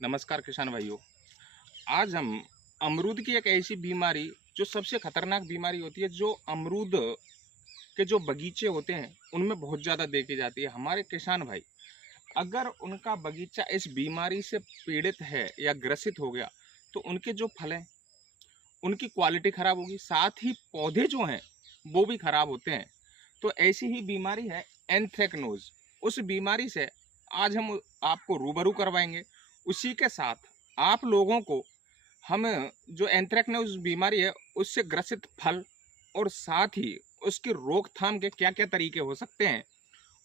नमस्कार किसान भाइयों। आज हम अमरूद की एक ऐसी बीमारी जो सबसे खतरनाक बीमारी होती है, जो अमरूद के जो बगीचे होते हैं उनमें बहुत ज़्यादा देखी जाती है। हमारे किसान भाई, अगर उनका बगीचा इस बीमारी से पीड़ित है या ग्रसित हो गया तो उनके जो फल हैं उनकी क्वालिटी ख़राब होगी, साथ ही पौधे जो हैं वो भी ख़राब होते हैं। तो ऐसी ही बीमारी है एंथ्रेक्नोज। उस बीमारी से आज हम आपको रूबरू करवाएंगे। उसी के साथ आप लोगों को हम जो एंथ्रेक्नोज बीमारी है उससे ग्रसित फल और साथ ही उसकी रोकथाम के क्या क्या तरीके हो सकते हैं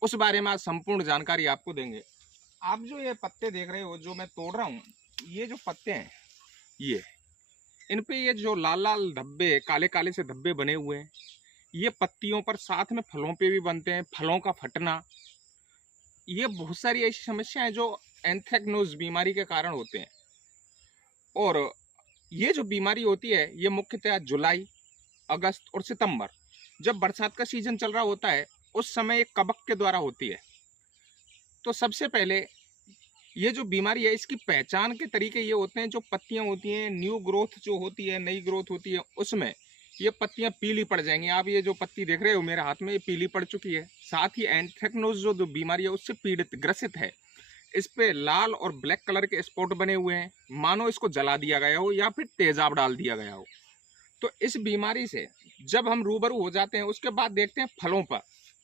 उस बारे में आज संपूर्ण जानकारी आपको देंगे। आप जो ये पत्ते देख रहे हो जो मैं तोड़ रहा हूँ, ये जो पत्ते हैं ये इन पे ये जो लाल लाल धब्बे, काले काले से धब्बे बने हुए हैं, ये पत्तियों पर साथ में फलों पे भी बनते हैं। फलों का फटना, ये बहुत सारी ऐसी समस्याएं हैं जो एंथ्रेक्नोज बीमारी के कारण होते हैं। और ये जो बीमारी होती है ये मुख्यतः जुलाई, अगस्त और सितंबर, जब बरसात का सीजन चल रहा होता है, उस समय एक कवक के द्वारा होती है। तो सबसे पहले ये जो बीमारी है इसकी पहचान के तरीके ये होते हैं, जो पत्तियां होती हैं, न्यू ग्रोथ जो होती है, नई ग्रोथ होती है, उसमें ये पत्तियां पीली पड़ जाएंगी। आप ये जो पत्ती देख रहे हो मेरे हाथ में, ये पीली पड़ चुकी है। साथ ही एंथ्रेक्नोज जो बीमारी है उससे पीड़ित ग्रसित है। इस पे लाल और ब्लैक कलर के स्पॉट बने हुए हैं, मानो इसको जला दिया गया हो या फिर तेजाब डाल दिया गया हो। तो इस बीमारी से जब हम रूबरू हो जाते हैं उसके बाद देखते हैं फलों पर।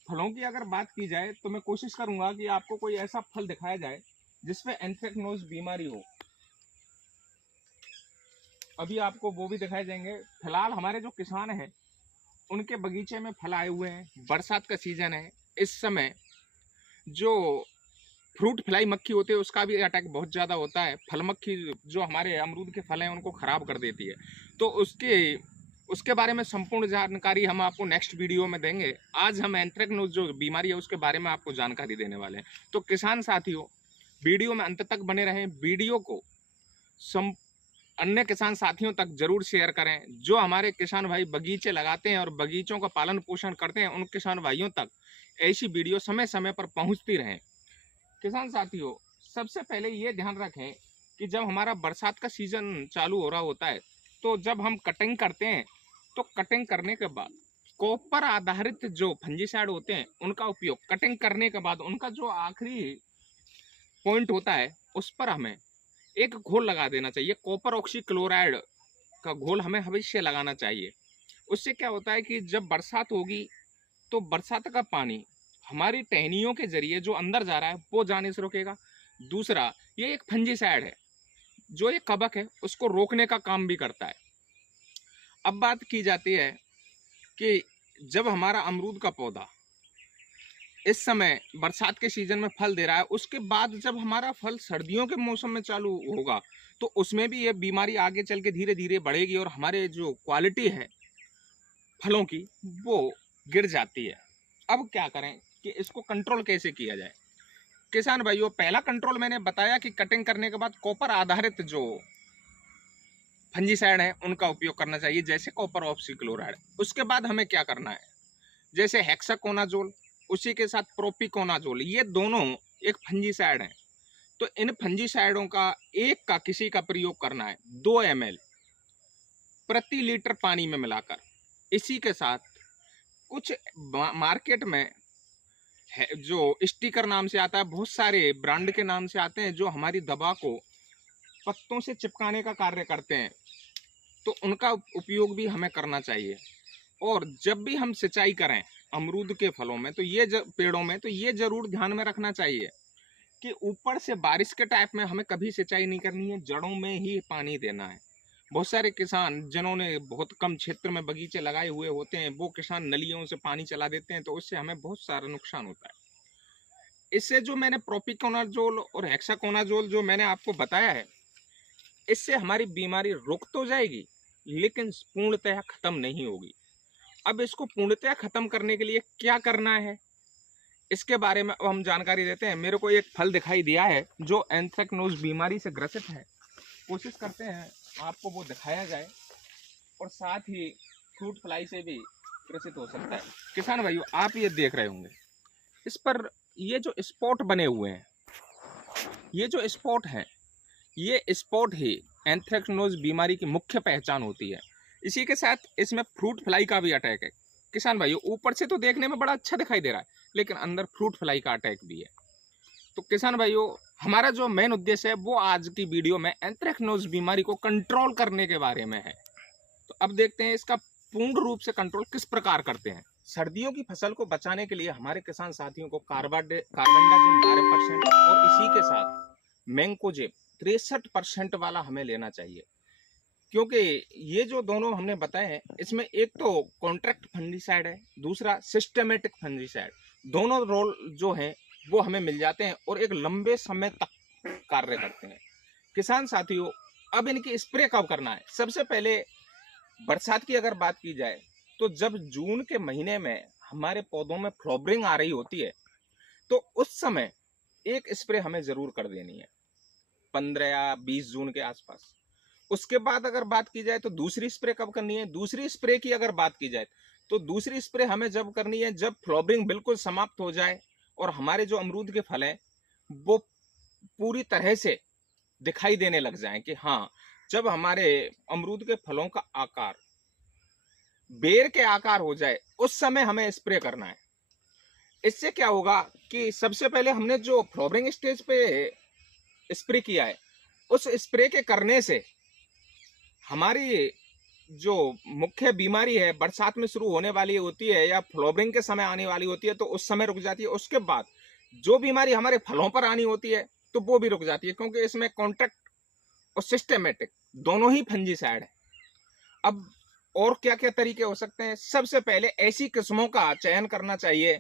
फलों की अगर बात की जाए तो मैं कोशिश करूंगा कि आपको कोई ऐसा फल दिखाया जाए जिसमें एंथ्रेक्नोज बीमारी हो। अभी आपको वो भी दिखाए जाएंगे। फिलहाल हमारे जो किसान हैं उनके बगीचे में फल आए हुए हैं। बरसात का सीजन है, इस समय जो फ्रूट फ्लाई मक्खी होती है उसका भी अटैक बहुत ज़्यादा होता है। फल मक्खी जो हमारे अमरूद के फल हैं उनको ख़राब कर देती है। तो उसके बारे में संपूर्ण जानकारी हम आपको नेक्स्ट वीडियो में देंगे। आज हम एंथ्रेक्नोज जो बीमारी है उसके बारे में आपको जानकारी देने वाले हैं। तो किसान साथियों, वीडियो में अंत तक बने रहें। वीडियो को अन्य किसान साथियों तक जरूर शेयर करें। जो हमारे किसान भाई बगीचे लगाते हैं और बगीचों का पालन पोषण करते हैं, उन किसान भाइयों तक ऐसी वीडियो समय समय पर पहुंचती रहें। किसान साथियों, सबसे पहले ये ध्यान रखें कि जब हमारा बरसात का सीजन चालू हो रहा होता है तो जब हम कटिंग करते हैं तो कटिंग करने के बाद कॉपर आधारित जो फंजीसाइड होते हैं उनका उपयोग कटिंग करने के बाद उनका जो आखिरी पॉइंट होता है उस पर हमें एक घोल लगा देना चाहिए। कॉपर ऑक्सी क्लोराइड का घोल हमें हमेशा लगाना चाहिए। उससे क्या होता है कि जब बरसात होगी तो बरसात का पानी हमारी टहनियों के जरिए जो अंदर जा रहा है वो जाने से रोकेगा। दूसरा, ये एक फंजीसाइड है जो एक कवक है उसको रोकने का काम भी करता है। अब बात की जाती है कि जब हमारा अमरूद का पौधा इस समय बरसात के सीजन में फल दे रहा है, उसके बाद जब हमारा फल सर्दियों के मौसम में चालू होगा तो उसमें भी ये बीमारी आगे चल के धीरे धीरे बढ़ेगी और हमारे जो क्वालिटी है फलों की वो गिर जाती है। अब क्या करें कि इसको कंट्रोल कैसे किया जाए। किसान भाइयों, पहला कंट्रोल मैंने बताया कि कटिंग करने के बाद कॉपर आधारित जो फंजीसाइड है उनका उपयोग करना चाहिए, जैसे कॉपर ऑक्सीक्लोराइड। उसके बाद हमें क्या करना है, जैसे हेक्साकोनाजोल, उसी के साथ प्रोपिकोनाजोल, ये दोनों एक फंजीसाइड हैं। तो इन फंजीसाइडों का एक का किसी का प्रयोग करना है 2 ml प्रति लीटर पानी में मिलाकर। इसी के साथ कुछ मार्केट में है जो स्टिकर नाम से आता है, बहुत सारे ब्रांड के नाम से आते हैं जो हमारी दवा को पत्तों से चिपकाने का कार्य करते हैं, तो उनका उपयोग भी हमें करना चाहिए। और जब भी हम सिंचाई करें अमरूद के फलों में तो पेड़ों में तो ये जरूर ध्यान में रखना चाहिए कि ऊपर से बारिश के टाइप में हमें कभी सिंचाई नहीं करनी है, जड़ों में ही पानी देना है। बहुत सारे किसान जिन्होंने बहुत कम क्षेत्र में बगीचे लगाए हुए होते हैं वो किसान नलियों से पानी चला देते हैं, तो उससे हमें बहुत सारा नुकसान होता है। इससे जो मैंने प्रोपिकोनाजोल और हेक्साकोनाजोल जो मैंने आपको बताया है, इससे हमारी बीमारी रुक तो जाएगी लेकिन पूर्णतः खत्म नहीं होगी। अब इसको पूर्णतः खत्म करने के लिए क्या करना है इसके बारे में हम जानकारी देते हैं। मेरे को एक फल दिखाई दिया है जो एंथ्रेक्नोज बीमारी से ग्रसित है, कोशिश करते हैं आपको वो दिखाया जाए, और साथ ही फ्रूट फ्लाई से भी ग्रसित हो सकता है। किसान भाइयों, आप ये देख रहे होंगे इस पर ये जो स्पॉट बने हुए हैं, ये जो स्पॉट हैं ये स्पॉट ही एंथ्रेक्नोज बीमारी की मुख्य पहचान होती है। इसी के साथ इसमें फ्रूट फ्लाई का भी अटैक है। किसान भाइयों, ऊपर से तो देखने में बड़ा अच्छा दिखाई दे रहा है, लेकिन अंदर फ्रूट फ्लाई का अटैक भी है। तो किसान भाइयों, हमारा जो मेन उद्देश्य है वो आज की वीडियो में एंथ्रेक्नोज बीमारी को कंट्रोल करने के बारे में है। तो अब देखते हैं इसका पूर्ण रूप से कंट्रोल किस प्रकार करते हैं। सर्दियों की फसल को बचाने के लिए हमारे किसान साथियों को कार्बेंडाजिम 12% और इसी के साथ मैंकोजेब 63% वाला हमें लेना चाहिए, क्योंकि ये जो दोनों हमने बताए हैं इसमें एक तो कॉन्ट्रैक्ट फंजीसाइड है, दूसरा सिस्टमेटिक फंजीसाइड। दोनों रोल जो हैं वो हमें मिल जाते हैं और एक लंबे समय तक कार्य करते हैं। किसान साथियों, अब इनकी स्प्रे कब करना है? सबसे पहले बरसात की अगर बात की जाए तो जब जून के महीने में हमारे पौधों में फ्लावरिंग आ रही होती है तो उस समय एक स्प्रे हमें जरूर कर देनी है, 15 या 20 जून के आसपास। उसके बाद अगर बात की जाए तो दूसरी स्प्रे कब करनी है? दूसरी स्प्रे की अगर बात की जाए तो दूसरी स्प्रे हमें जब करनी है जब फ्लावरिंग बिल्कुल समाप्त हो जाए और हमारे जो अमरूद के फल हैं वो पूरी तरह से दिखाई देने लग जाएं कि हाँ, जब हमारे अमरूद के फलों का आकार बेर के आकार हो जाए उस समय हमें स्प्रे करना है। इससे क्या होगा कि सबसे पहले हमने जो फ्लावरिंग स्टेज पे स्प्रे किया है उस स्प्रे के करने से हमारी जो मुख्य बीमारी है बरसात में शुरू होने वाली होती है या फ्लावरिंग के समय आने वाली होती है तो उस समय रुक जाती है। उसके बाद जो बीमारी हमारे फलों पर आनी होती है तो वो भी रुक जाती है, क्योंकि इसमें कॉन्ट्रैक्ट और सिस्टेमेटिक दोनों ही फंजीसाइड है। अब और क्या क्या तरीके हो सकते हैं? सबसे पहले ऐसी किस्मों का चयन करना चाहिए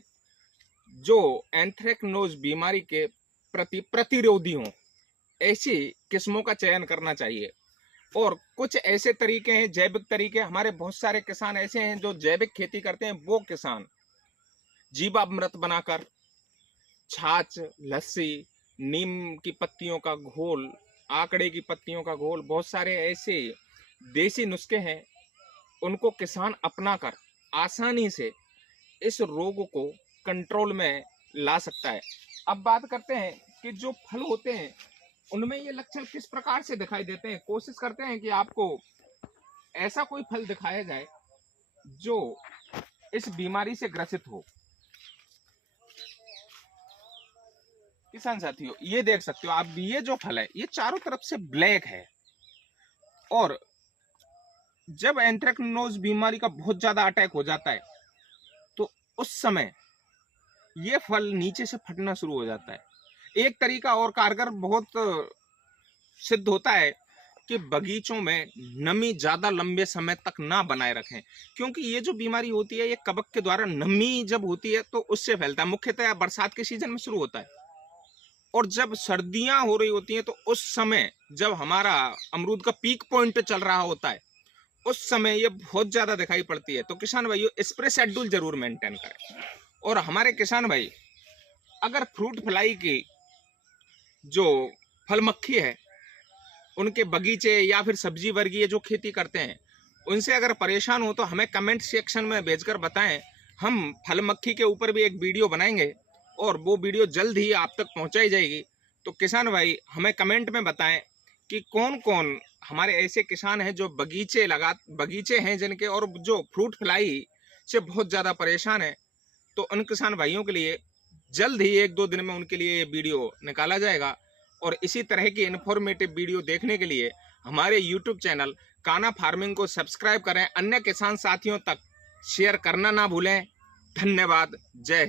जो एंथ्रेक्नोज बीमारी के प्रति प्रतिरोधी हों। ऐसी किस्मों का चयन करना चाहिए। और कुछ ऐसे तरीके हैं, जैविक तरीके, हमारे बहुत सारे किसान ऐसे हैं जो जैविक खेती करते हैं। वो किसान जीवामृत बनाकर छाछ, लस्सी, नीम की पत्तियों का घोल, आकड़े की पत्तियों का घोल, बहुत सारे ऐसे देसी नुस्खे हैं, उनको किसान अपनाकर आसानी से इस रोग को कंट्रोल में ला सकता है। अब बात करते हैं कि जो फल होते हैं उनमें ये लक्षण किस प्रकार से दिखाई देते हैं। कोशिश करते हैं कि आपको ऐसा कोई फल दिखाया जाए जो इस बीमारी से ग्रसित हो। किसान साथियों, ये देख सकते हो आप, ये जो फल है ये चारों तरफ से ब्लैक है और जब एंथ्रेक्नोज बीमारी का बहुत ज्यादा अटैक हो जाता है तो उस समय ये फल नीचे से फटना शुरू हो जाता है। एक तरीका और कारगर बहुत सिद्ध होता है कि बगीचों में नमी ज्यादा लंबे समय तक ना बनाए रखें, क्योंकि ये जो बीमारी होती है ये कवक के द्वारा नमी जब होती है तो उससे फैलता है। मुख्यतः बरसात के सीजन में शुरू होता है और जब सर्दियां हो रही होती हैं तो उस समय जब हमारा अमरूद का पीक पॉइंट चल रहा होता है उस समय ये बहुत ज्यादा दिखाई पड़ती है। तो किसान भाइयों, स्प्रे शेड्यूल जरूर मेंटेन करें। और हमारे किसान भाई अगर फ्रूट फ्लाई की जो फल मक्खी है उनके बगीचे या फिर सब्जी वर्गीय जो खेती करते हैं उनसे अगर परेशान हो तो हमें कमेंट सेक्शन में भेजकर बताएं। हम फल मक्खी के ऊपर भी एक वीडियो बनाएंगे और वो वीडियो जल्द ही आप तक पहुंचाई जाएगी। तो किसान भाई हमें कमेंट में बताएं कि कौन कौन हमारे ऐसे किसान हैं जो बगीचे हैं जिनके और जो फ्रूट फ्लाई से बहुत ज़्यादा परेशान है। तो उन किसान भाइयों के लिए जल्द ही 1-2 दिन में उनके लिए ये वीडियो निकाला जाएगा। और इसी तरह की इन्फॉर्मेटिव वीडियो देखने के लिए हमारे YouTube चैनल कान्हा फार्मिंग को सब्सक्राइब करें, अन्य किसान साथियों तक शेयर करना ना भूलें। धन्यवाद। जय हिंद।